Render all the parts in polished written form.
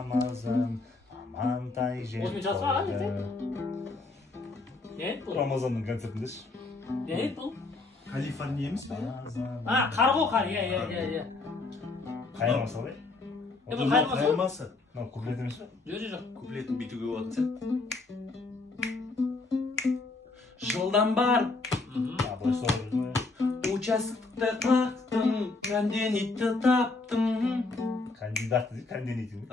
Ramazan, Amanтай Osman çalışma lan bize. Ne bu? Ramazan'ın konsertindeyiz. Ne bu? Kaliforniyemiz mi? Ha, kargo kar ya. Kayırmasa olay. Bu kayırması? Kayırması. Ne kupletimiz mi? Yok. Kupletin bitugu oldu. Жылдан барып Абылай sorur. участокта қақтым, кандидатты таптым. Kandidat değil, kandidатın.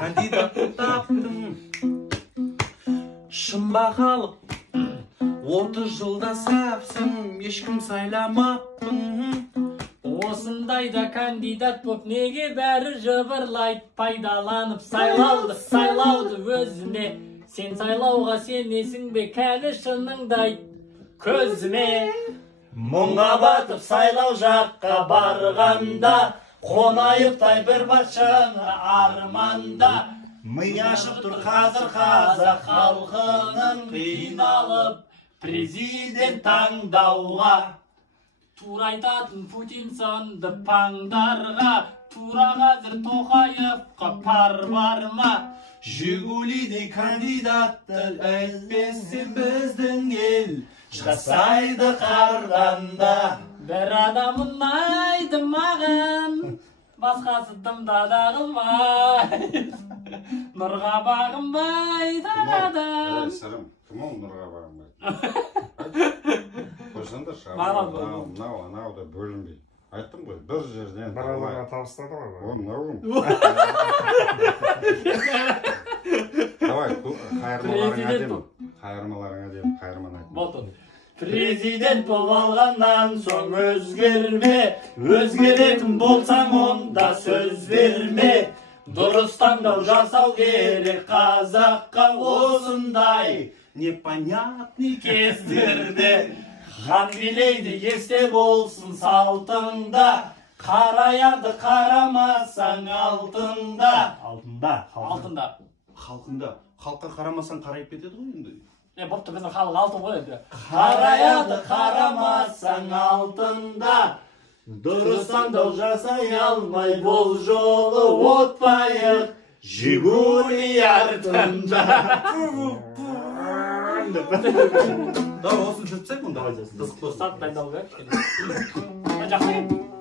Кандидатты таптым. Шын бағалып 30 жылда сәпсім, ешкім сайламаппын. Осындайда кандидат боп неге бәрі жыбырлайды, пайдаланып сайлауды өзіме. Сен сайлауға сенесің бе, кәлі шыныңдай көзіме. Мұңға батып сайлау жаққа барғанда, қонайықтай бір батшаңа арманда. Ми ашып тұр қазір қазақ халқының, қиналып президент таңдауға. Тура айтатын Путин сынды паңдарға, тура қазір Тоқаевқа пар бар ма? Жигулидей кандидатты әйтпесе біздің ел жасайды қарғанда. Бір адам ұнайды маған, басқасы тымда қылмай. Нұрға бағынбай тарадым. Сырым, кім ол нұрға бағынбай? Қойсаңдаршы, анау да бөлінбей. Айттым ғой, бір жерден Бараларға табыстады ғой. О, мынауым. Давай, қайырмаларыңа деймін, қайырманы айттым. Болды. Президент болып алғаннан соң өзгерме, өзгеретін болсаң онда сөз берме. Дұрыс таңдау жасау керек қазаққа осындай Непонятный кездерде. Хан билейді есте болсын салтыңда, қараяды қарамасаң алтында. Алтында. халқында. Халыққа қарамасаң қарайып кетеді ғой енді. Бопты біздің халық алтын ғой енді. Қараяды қарамасаң алтында. Дұрыс таңдау жасай алмай бұл жолы отпайық Жигули артында. Да, осын жүртсек мұнда. Достат дайындалу керек. Жақсы.